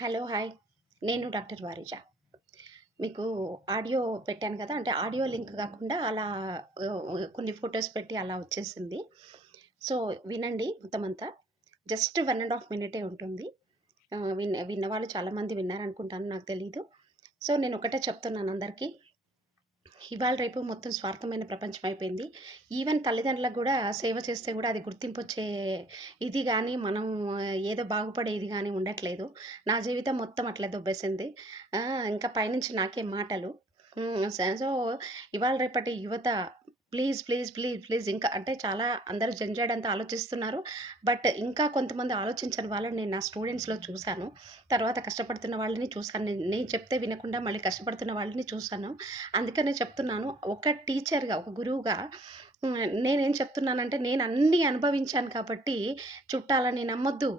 Hello hi. నేను doctor Varija. మీకు audio పెట్టాను కదా అంటే ఆడియో లింక్ కాకుండా అలా కొన్ని ఫొటోస్ పెట్టి అలా వచ్చేసింది. సో వినండి మొత్తం అంతా. జస్ట్ వన్ అండ్ హాఫ్ మినిటే ఉంటుంది. విన్న విన్నవాళ్ళు చాలామంది విన్నారనుకుంటాను నాకు తెలీదు. సో నేను ఒకటే చెప్తున్నాను అందరికీ. ఇవాళ రేపు మొత్తం స్వార్థమైన ప్రపంచం అయిపోయింది. ఈవెన్ తల్లిదండ్రులకు కూడా సేవ చేస్తే కూడా అది గుర్తింపు వచ్చే ఇది కానీ మనం ఏదో బాగుపడే ఇది కానీ ఉండట్లేదు. నా జీవితం మొత్తం అట్లే దొబ్బేసింది. ఇంకా పైనుంచి నాకే మాటలు. సో ఇవాళ రేపటి యువత ప్లీజ్ ప్లీజ్ ప్లీజ్ ప్లీజ్. ఇంకా అంటే చాలా అందరూ జంజాడంతా ఆలోచిస్తున్నారు. బట్ ఇంకా కొంతమంది ఆలోచించని వాళ్ళని నేను నా స్టూడెంట్స్లో చూశాను. తర్వాత కష్టపడుతున్న వాళ్ళని చూశాను. నేను చెప్తే వినకుండా మళ్ళీ కష్టపడుతున్న వాళ్ళని చూశాను. అందుకనే చెప్తున్నాను. ఒక టీచర్గా ఒక గురువుగా నేనేం చెప్తున్నానంటే నేను అన్నీ అనుభవించాను కాబట్టి చుట్టాలని నమ్మొద్దు.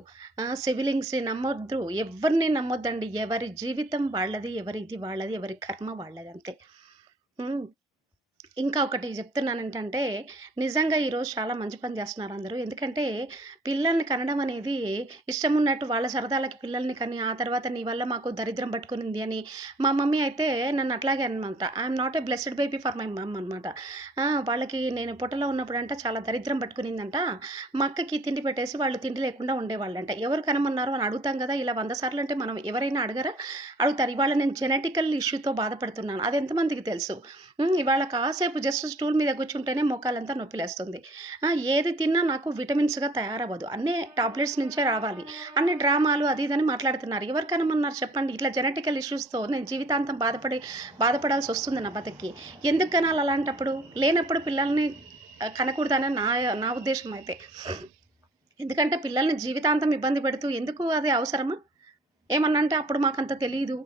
సివిలింగ్స్ని నమ్మొద్దు. ఎవరిని నమ్మొద్దండి. ఎవరి జీవితం వాళ్ళది ఎవరి ఇది వాళ్ళది ఎవరి కర్మ వాళ్ళది అంతే. ఇంకా ఒకటి చెప్తున్నాను ఏంటంటే నిజంగా ఈరోజు చాలా మంచి పని చేస్తున్నారు అందరూ. ఎందుకంటే పిల్లల్ని కనడం అనేది ఇష్టం ఉన్నట్టు వాళ్ళ సరదాలకి పిల్లల్ని కని ఆ తర్వాత నీ వల్ల మాకు దరిద్రం పట్టుకునింది అని మా మమ్మీ అయితే నన్ను అట్లాగే అనమాట I am not a blessed baby for my mum అనమాట వాళ్ళకి నేను పొట్టలో ఉన్నప్పుడు అంట చాలా దరిద్రం పట్టుకునిందంట. మా అక్కకి తిండి పెట్టేసి వాళ్ళు తిండి లేకుండా ఉండేవాళ్ళంట. ఎవరు కనమన్నారు అని అడుగుతాం కదా ఇలా వంద సార్లు అంటే మనం ఎవరైనా అడగరా? అడుగుతారు. ఇవాళ నేను జెనెటికల్ ఇష్యూతో బాధపడుతున్నాను. అది ఎంతమందికి తెలుసు? ఇవాళ ఇవాళ కాసేపు జస్ట్ స్టూల్ మీద కూర్చుంటేనే మొక్కలంతా నొప్పిలేస్తుంది. ఏది తిన్నా నాకు విటమిన్స్గా తయారవ్వదు. అన్నీ టాబ్లెట్స్ నుంచే రావాలి. అన్ని డ్రామాలు అది ఇదని మాట్లాడుతున్నారు. ఎవరికనమన్నారు చెప్పండి. ఇట్లా జెనెటికల్ ఇష్యూస్తో నేను జీవితాంతం బాధపడి బాధపడాల్సి వస్తుంది నా బతకి ఎందుకు కనాలి అలాంటప్పుడు? లేనప్పుడు పిల్లల్ని కనకూడదనే కనకూడదని నా నా ఉద్దేశం అయితే. ఎందుకంటే పిల్లల్ని జీవితాంతం ఇబ్బంది పెడుతూ ఎందుకు అది అవసరమా? ఏమన్నా అంటే అప్పుడు మాకంత తెలియదు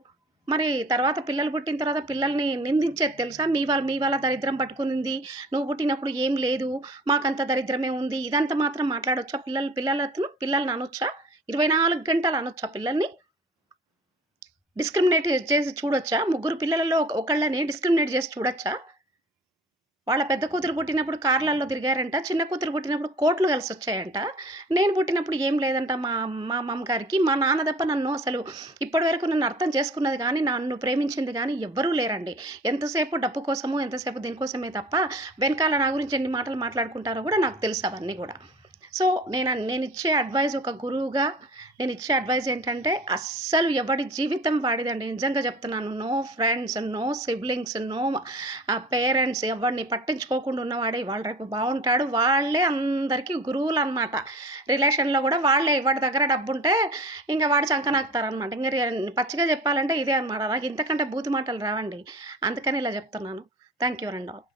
మరి తర్వాత పిల్లలు పుట్టిన తర్వాత పిల్లల్ని నిందించేది తెలుసా? మీ వాళ్ళ మీ వాళ్ళ దరిద్రం పట్టుకునింది నువ్వు పుట్టినప్పుడు ఏం లేదు. మాకంత దరిద్రమే ఉంది. ఇదంతా మాత్రం మాట్లాడొచ్చా? పిల్లలు పిల్లలతో పిల్లల్ని అనొచ్చా? ఇరవై నాలుగు గంటలు అనొచ్చా పిల్లల్ని? డిస్క్రిమినేట్ చేసి చూడొచ్చా? ముగ్గురు పిల్లలలో ఒకళ్ళని డిస్క్రిమినేట్ చేసి చూడొచ్చా? వాళ్ళ పెద్ద కూతురు పుట్టినప్పుడు కార్లలో తిరిగారంట చిన్న కూతురు పుట్టినప్పుడు కోట్లు కలిసి వచ్చాయంట నేను పుట్టినప్పుడు ఏం లేదంట మా మా మామగారికి. మా నాన్న తప్ప నన్ను అసలు ఇప్పటి వరకు నన్ను అర్థం చేసుకున్నది కానీ నన్ను ప్రేమించింది కానీ ఎవ్వరూ లేరండి. ఎంతసేపు డబ్బు కోసము ఎంతసేపు దీనికోసమే తప్ప వెనకాల నా గురించి ఎన్ని మాటలు మాట్లాడుకుంటారో కూడా నాకు తెలుసు అవన్నీ కూడా. సో నేను నేను ఇచ్చే అడ్వైజ్ ఒక గురువుగా నేను ఇచ్చే అడ్వైజ్ ఏంటంటే అస్సలు ఎవడి జీవితం వాడిదండి. నిజంగా చెప్తున్నాను. No friends no siblings no parents ఎవరిని పట్టించుకోకుండా ఉన్నవాడే ఇవాళ రేపు బాగుంటాడు. వాళ్ళే అందరికీ గురువులు అనమాట రిలేషన్లో కూడా వాళ్ళే వాడి దగ్గర డబ్బు ఉంటే ఇంకా వాడు చంకనాకుతారనమాట ఇంకా పచ్చిగా చెప్పాలంటే ఇదే అనమాట నాకు ఇంతకంటే బూతు మాటలు రావండి. అందుకని ఇలా చెప్తున్నాను. Thank you and all